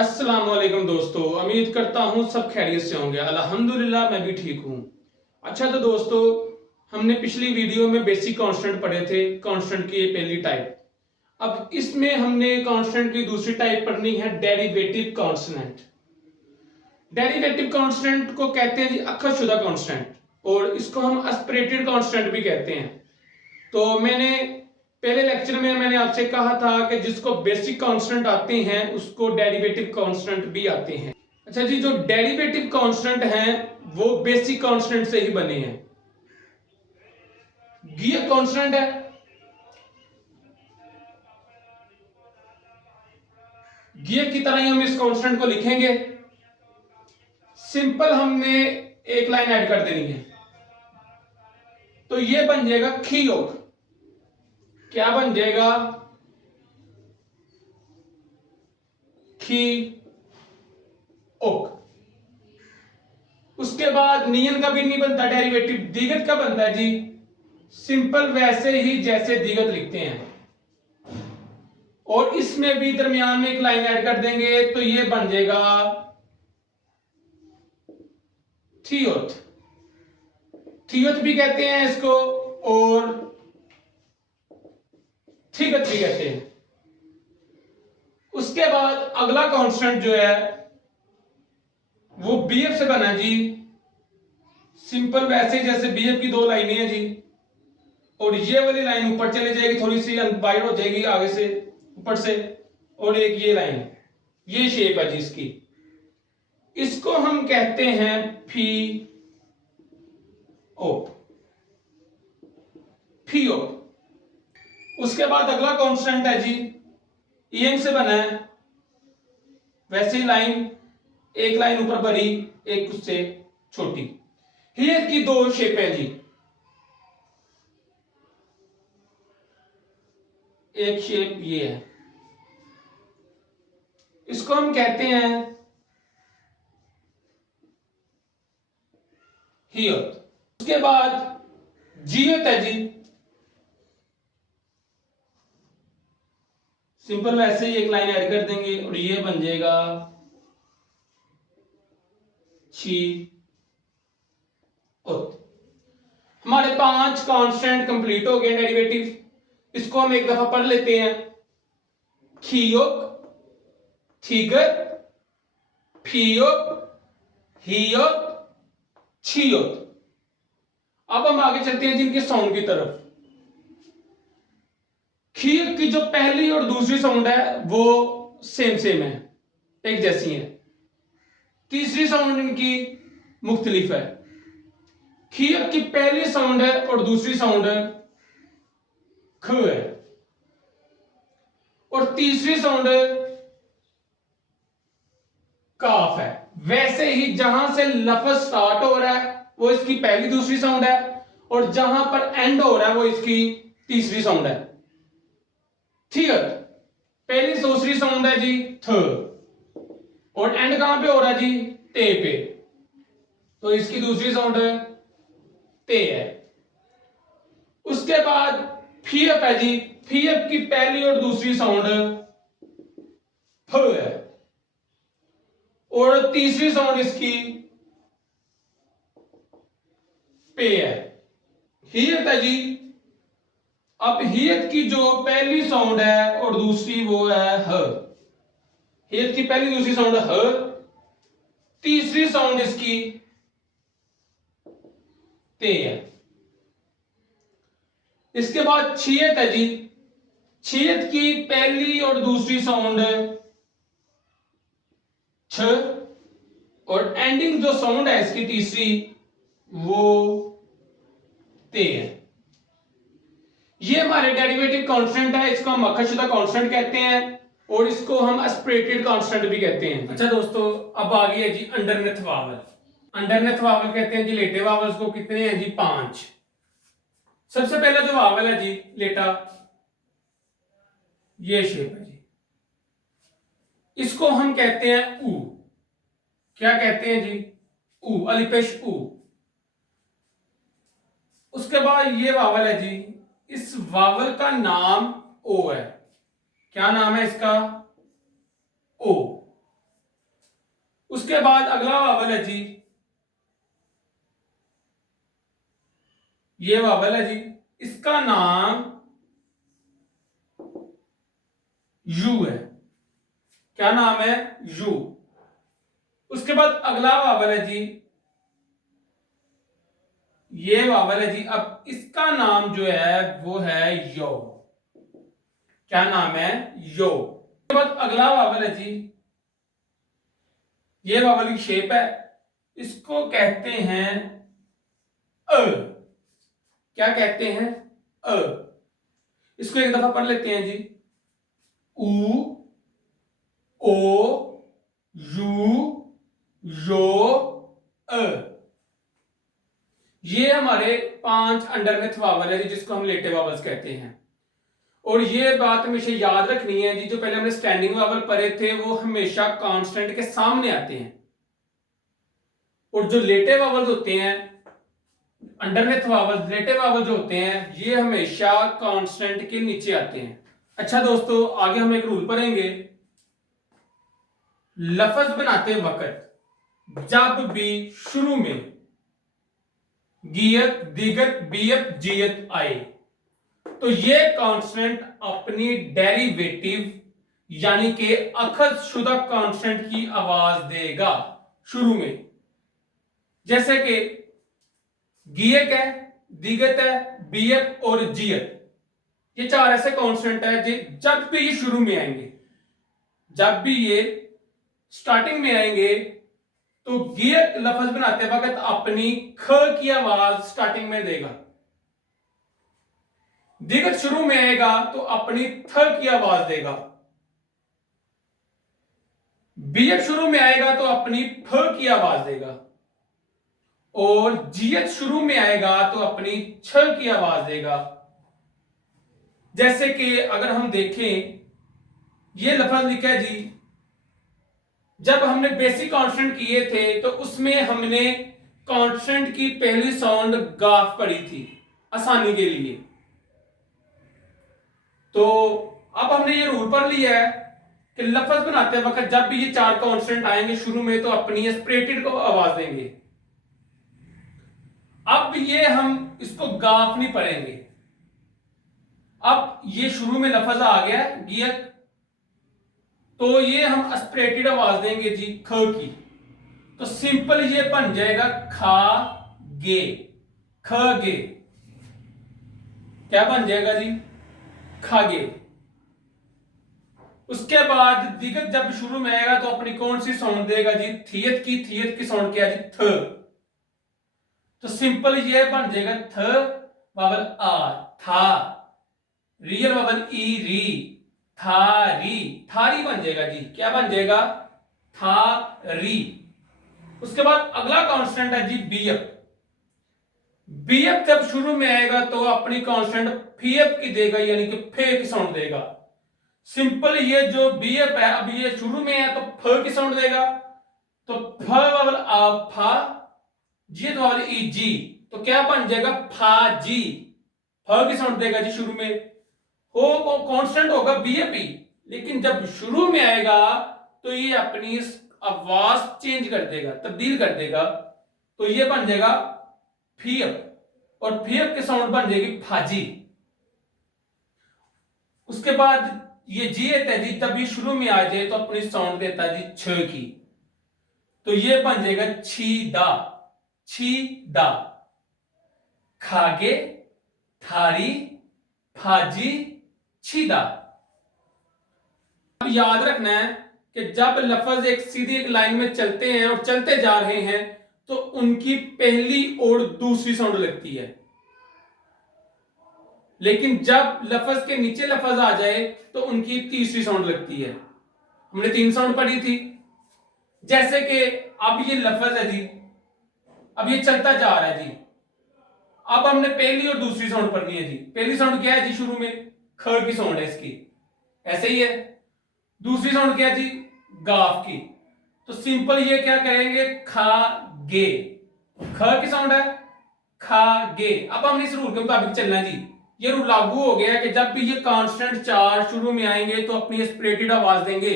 अस्सलाम वालेकुम दोस्तों, उम्मीद करता हूँ सब खैरियत से होंगे। अल्हम्दुलिल्लाह मैं भी ठीक हूँ। अच्छा तो दोस्तों, हमने पिछली वीडियो में बेसिक कांस्टेंट पढ़े थे, कांस्टेंट की ये पहली टाइप। अब इसमें हमने कांस्टेंट की दूसरी टाइप पढ़नी है, डेरिवेटिव कांस्टेंट। डेरिवेटिव कांस्टेंट को कहते हैं जी अक्षरशुदा कांस्टेंट, और इसको हम एस्पिरेटेड कांस्टेंट भी कहते हैं। तो मैंने पहले लेक्चर में मैंने आपसे कहा था कि जिसको बेसिक कांस्टेंट आते हैं उसको डेरिवेटिव कांस्टेंट भी आते हैं। अच्छा जी, जो डेरिवेटिव कांस्टेंट हैं वो बेसिक कांस्टेंट से ही बने हैं। ये कांस्टेंट है, ये की तरह ही हम इस कांस्टेंट को लिखेंगे। सिंपल हमने एक लाइन ऐड कर देनी है, तो ये बन जाएगा खीयोग। क्या बन जाएगा? खी ओक। उसके बाद नियन का भी नहीं बनता डेरिवेटिव, द्विघात का बनता है जी। सिंपल वैसे ही जैसे द्विघात लिखते हैं, और इसमें भी दरमियान में एक लाइन ऐड कर देंगे तो ये बन जाएगा थियोथ। थियोथ भी कहते हैं इसको, और थिगत भी कहते हैं। उसके बाद अगला कांस्टेंट जो है वो बीएफ से बना जी। सिंपल वैसे जैसे बीएफ की दो लाइनें हैं जी, और ये वाली लाइन ऊपर चली जाएगी, थोड़ी सी अनबाइड हो जाएगी आगे से ऊपर से, और एक ये लाइन, ये शेप है जी इसकी। इसको हम कहते हैं फी ओ, फी ओ। उसके बाद अगला कांस्टेंट है जी, ईएम से बना है। वैसे ही लाइन, एक लाइन ऊपर बड़ी, एक उससे छोटी। हियर की दो शेप है जी। एक शेप ये है, इसको हम कहते हैं हियत। उसके बाद जीयत है जी। सिंपल वैसे ही एक लाइन ऐड कर देंगे और ये बन जाएगा छी उत। हमारे 5 कांस्टेंट कंप्लीट हो गए डेरिवेटिव। इसको हम एक दफा पढ़ लेते हैं। खीयोग, थीगत, फीयोग, हियोग, छीयोग। अब हम आगे चलते हैं जिनके साउंड की तरफ। खीर की जो पहली और दूसरी साउंड है वो सेम है, एक जैसी है। तीसरी साउंड इनकी मुख्तलिफ है। खीर की पहली साउंड है और दूसरी साउंड ख है, और तीसरी साउंड काफ है। वैसे ही जहां से लफ्ज स्टार्ट हो रहा है वो इसकी पहली दूसरी साउंड है, और जहां पर एंड हो रहा है वो इसकी तीसरी साउंड है। ठीक है, पहली दूसरी साउंड है जी थ, और एंड कहां पे हो रहा है जी ते पे, तो इसकी दूसरी साउंड ते है। उसके बाद फीएफ है जी। फीएफ की पहली और दूसरी साउंड फ है, और तीसरी साउंड इसकी पे है। हियत है जी। अब हियत की जो पहली साउंड है और दूसरी वो है ह। हियत की पहली दूसरी साउंड ह, तीसरी साउंड इसकी ते है। इसके बाद छियत है जी। छियत की पहली और दूसरी साउंड छ, और एंडिंग जो साउंड है इसकी तीसरी वो ते है। ये हमारे डेरिवेटिव कांस्टेंट है, इसको हम अक्षरशुदा कांस्टेंट कहते हैं, और इसको हम एस्पिरेटेड कांस्टेंट भी कहते हैं। अच्छा दोस्तों, अब आ गई है जी अंडरनेथ वावल। अंडरनेथ वावल कहते हैं जी लेटे वावल्स को। कितने हैं जी? 5। सबसे पहला जो वावल है जी लेटा, ये शेप है जी, इसको हम कहते हैं ऊ। क्या कहते हैं जी? ऊ, अलिपेश ऊ। उसके बाद ये वावल है जी, इस वावल का नाम ओ है। क्या नाम है इसका? ओ। उसके बाद अगला वावल है जी, ये वावल है जी, इसका नाम यू है। क्या नाम है? यू। उसके बाद अगला वावल है जी, ये वावल है जी, अब इसका नाम जो है वो है यो। क्या नाम है? यो। उसके बाद अगला वावल है जी, ये वावल की शेप है, इसको कहते हैं अ। क्या कहते हैं? अ। इसको एक दफा पढ़ लेते हैं जी, उ, ओ, यू, यो, अ। ये हमारे 5 अंडरनेथ वावल है जिसको हम लेटे वावल्स कहते हैं। और ये बात हमेशा याद रखनी है जी, जो पहले हमने स्टैंडिंग वावल पढ़े थे वो हमेशा कांस्टेंट के सामने आते हैं, और जो लेटे वावल्स होते हैं, अंडरनेथ वावल्स, लेटे वावल जो होते हैं, ये हमेशा कांस्टेंट के नीचे आते हैं। अच्छा दोस्तों, आगे हम एक रूल पढ़ेंगे। लफ्ज बनाते वक्त जब भी शुरू में गियत, दिगत, बियत, जियत आए तो ये कांस्टेंट अपनी डेरिवेटिव यानी कि अखज शुदा कांस्टेंट की आवाज देगा शुरू में। जैसे कि गियक है, दिगत है, बियत और जियत, ये 4 ऐसे कांस्टेंट है जी, जब भी ये शुरू में आएंगे, जब भी ये स्टार्टिंग में आएंगे तो गियक लफ्ज बनाते वक्त अपनी ख की आवाज स्टार्टिंग में देगा। दिगत शुरू में आएगा तो अपनी थ की आवाज देगा। बियत शुरू में आएगा तो अपनी फ की आवाज देगा। और जियत शुरू में आएगा तो अपनी छ की आवाज देगा। जैसे कि अगर हम देखें, ये लफ्ज लिखा है जी, जब हमने बेसिक कांस्टेंट किए थे तो उसमें हमने कांस्टेंट की पहली साउंड गाफ पढ़ी थी आसानी के लिए। तो अब हमने ये रूल पढ़ लिया है कि लफ्ज बनाते वक्त जब भी ये 4 कांस्टेंट आएंगे शुरू में तो अपनी एस्पिरेटेड को आवाज देंगे। अब ये हम इसको गाफ नहीं पढ़ेंगे। अब ये शुरू में लफ्ज आ गया गियत, तो ये हम एस्पिरेटेड आवाज देंगे जी ख की, तो सिंपल ये बन जाएगा खा गे, ख गे। क्या बन जाएगा जी? खागे। उसके बाद दिगत जब शुरू में आएगा तो अपनी कौन सी साउंड देगा जी? थियत की। थियत की साउंड क्या है जी? थ। तो सिंपल ये बन जाएगा थ वावल आ, था। रियल वावल ई, री, थारी, थारी बन जाएगा जी। क्या बन जाएगा? थारी। उसके बाद अगला कांस्टेंट है जी बीएफ। बीएफ जब शुरू में आएगा तो अपनी कांस्टेंट फीएफ की देगा, यानी कि फे की साउंड देगा। सिंपल ये जो बीएफ है, अब ये शुरू में है तो फ की साउंड देगा, तो फ वावल आ, फा, जी तो वावल ई, जी, तो क्या बन जाएगा? फा जी। फ की साउंड देगा जी शुरू में। हो कांस्टेंट होगा बीएफ ही, लेकिन जब शुरू में आएगा तो ये अपनी आवाज चेंज कर देगा, तब्दील कर देगा, तो ये बन जाएगा फीएफ, और फीएफ की साउंड बन जाएगी फाजी। उसके बाद ये जीएत है जी, तब ये शुरू में आ जाए तो अपनी साउंड देता है जी छ की, तो ये बन जाएगा छी दा, छी दा। खागे, थारी, फाजी, छीदा। अब याद रखना है कि जब लफ्ज एक सीधी एक लाइन में चलते हैं और चलते जा रहे हैं तो उनकी पहली और दूसरी साउंड लगती है, लेकिन जब लफ्ज के नीचे लफ्ज आ जाए तो उनकी तीसरी साउंड लगती है। हमने 3 साउंड पढ़ी थी। जैसे कि अब ये लफ्ज है जी, अब ये चलता जा रहा है जी, अब हमने पहली और दूसरी साउंड पढ़नी है जी। पहली साउंड क्या है जी? शुरू में ख की साउंड है इसकी, ऐसे ही है। दूसरी साउंड क्या है जी? गाफ की। तो सिंपल ये क्या करेंगे? खा गे, ख की साउंड है, खा गे। अब हमने इस रूल के मुताबिक चलना है जी। ये रूल लागू हो गया कि जब भी ये कांस्टेंट 4 शुरू में आएंगे तो अपनी एस्पिरेटेड आवाज देंगे।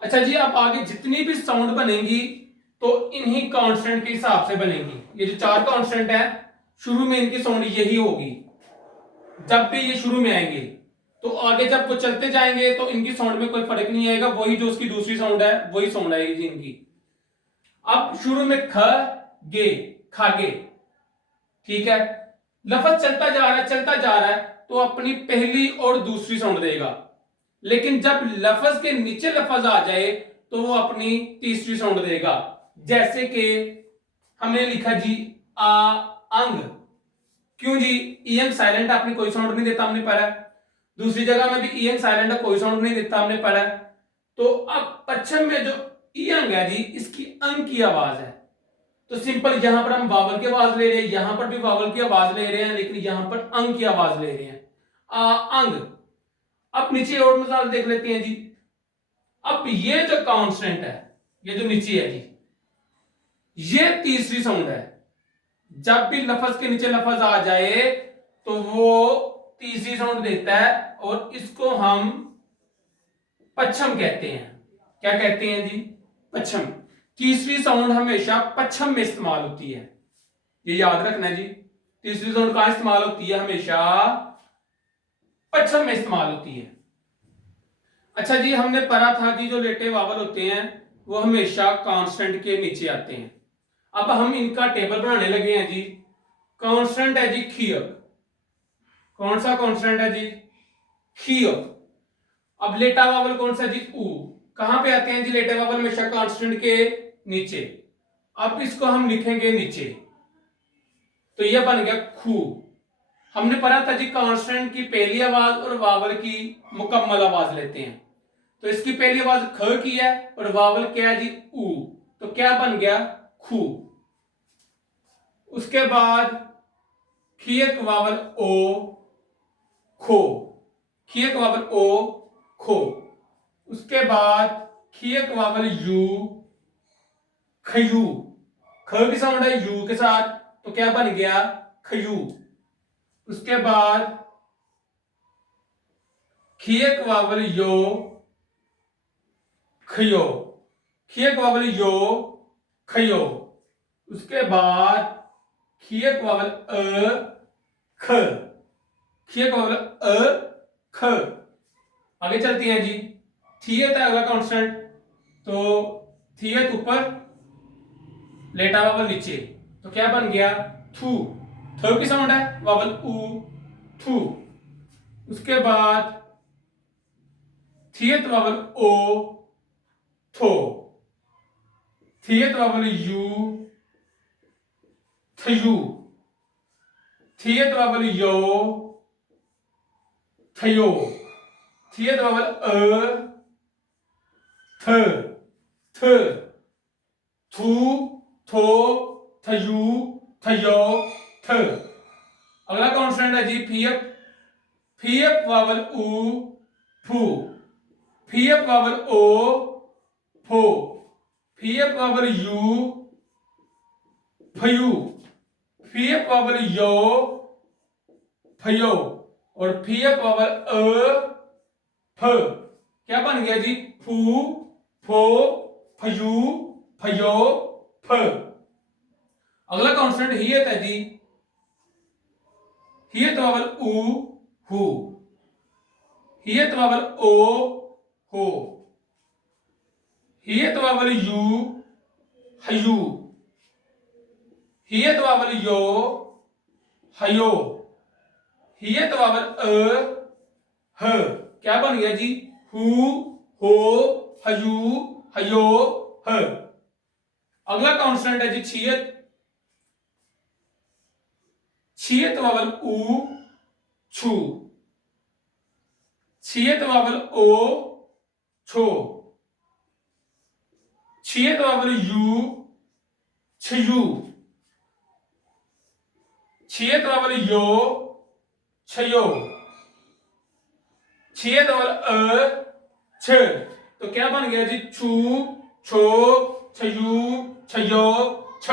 अच्छा जी, अब आगे जितनी भी साउंड बनेंगी तो इन्हीं कांस्टेंट के हिसाब से बनेंगी। ये जो 4 कांस्टेंट है, शुरू में इनकी साउंड यही होगी जब भी ये शुरू में आएंगे। तो आगे जब वो चलते जाएंगे तो इनकी साउंड में कोई फर्क नहीं आएगा, वही जो उसकी दूसरी साउंड है वही साउंड आएगी जी इनकी। अब शुरू में ख गे, खागे, ठीक है। लफ्ज चलता जा रहा है, चलता जा रहा है, तो अपनी पहली और दूसरी साउंड देगा। लेकिन जब लफ्ज के नीचे लफ्ज आ जाए तो वो अपनी तीसरी साउंड देगा। जैसे कि हमने लिखा जी आ अंग, क्यों जी, ईएंग साइलेंट, आपने कोई साउंड नहीं देता, हमने पढ़ा है। दूसरी जगह में भी ईएंग साइलेंट है, कोई साउंड नहीं देता, हमने पढ़ा है। तो अब पश्चिम में जो ईएंग है जी, इसकी अंग की आवाज है। तो सिंपल यहां पर हम वावल की आवाज ले रहे हैं, यहां पर भी वावल की आवाज ले रहे हैं, लेकिन यहां पर अंग की आवाज ले रहे हैं, आ अंग। अब नीचे और मिसाल देख लेते हैं जी। अब ये जो कांस्टेंट है, ये जो नीचे है जी, ये तीसरी साउंड है। जब भी लफ्ज के नीचे लफ्ज आ जाए तो वो तीसरी साउंड देता है, और इसको हम पच्छम कहते हैं। क्या कहते हैं जी? पच्छम। तीसरी साउंड हमेशा पच्छम में इस्तेमाल होती है, ये याद रखना जी। तीसरी साउंड कहां इस्तेमाल होती है? हमेशा पच्छम में इस्तेमाल होती है। अच्छा जी, हमने पढ़ा था जी जो लेटे वावल होते हैं वो हमेशा कांस्टेंट के नीचे आते हैं। अब हम इनका टेबल बनाने लगे हैं जी। कांस्टेंट है जी खियक। कौन सा कांस्टेंट है जी? खियक। अब लेटा वावल कौन सा जी? ऊ। कहां पे आते हैं जी लेटे वावल? हमेशा कांस्टेंट के नीचे। अब इसको हम लिखेंगे नीचे, तो यह बन गया खू। हमने पढ़ा था जी कांस्टेंट की पहली आवाज और वावल की मुकम्मल आवाज लेते हैं। तो इसकी पहली आवाज ख की है और वावल क्या है जी? ऊ। तो क्या बन गया? खू। उसके बाद खियक वावल ओ, खो। खियक वावल ओ, खो। उसके बाद खियक वावल यू, खयू। ख की साउंड है यू के साथ, तो क्या बन गया? खयू। उसके बाद खियक वावल यो, खयो। खियक वावल यो, खयो। उसके बाद खियक वावल अ, ख। खियक वावल अ, ख। आगे चलती हैं जी। थियत है अगला कांस्टेंट, तो थियत ऊपर, लेटा वावल नीचे, तो क्या बन गया? थू। थ की साउंड है, वावल ऊ, थू। उसके बाद थियत वावल ओ, थो। थियत वावल यू, थयू। थियत वावल यो, थयो। थियत वावल अ, थ, थ। थू, थो, थयू, थयो, थ। अगला कॉन्स्टेंट है जी फियप। फियप वावल ऊ, फू। फियप वावल ओ, फो। फियप वावल यू, फयू। फियप वावल यो, फयो। और फियप वावल अ, फ। क्या बन गया जी? फू, फो, फयू, फयो, फ। अगला कॉन्स्टेंट हियत है जी। हियत वावल ऊ, हु। हियत वावल ओ, हो। हियत वावल यू, हयू। हियत वावल यो, हयो। हियत वावल अ, ह। क्या बन गया जी? हु, हो, हयू, हयो, ह। अगला कॉन्स्टेंट है जी छियत। छियत वावल ऊ, छू। छियत वावल ओ, छो। छियत वावल यू, छयू। छियत वावल यो, छयो। छियत वावल अ, छ। तो क्या बन गया जी? छू, छो, छयू, छयो, छ।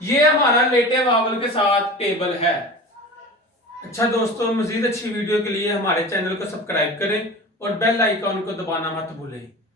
ये हमारा लेटे वावल के साथ टेबल है। अच्छा दोस्तों, मजीद अच्छी वीडियो के लिए हमारे चैनल को सब्सक्राइब करें और बेल आइकॉन को दबाना मत भूलें।